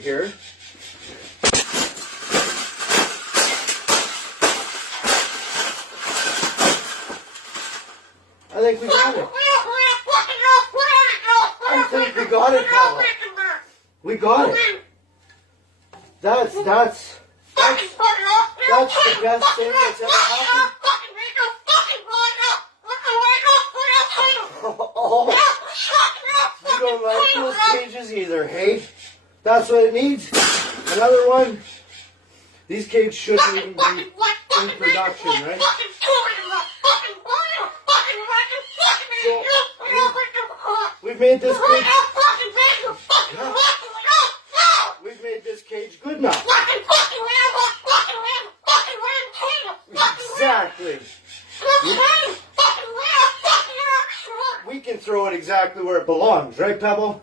here. I think we got it. I think we got it, Paula. We got it. That's the best thing that's ever happened. Oh, you don't like those cages either, hey? That's what it needs. Another one. These cages shouldn't even be in production, right? So, we've made this cage. We've made this cage good now. Exactly. We can throw it exactly where it belongs, right, Pebble?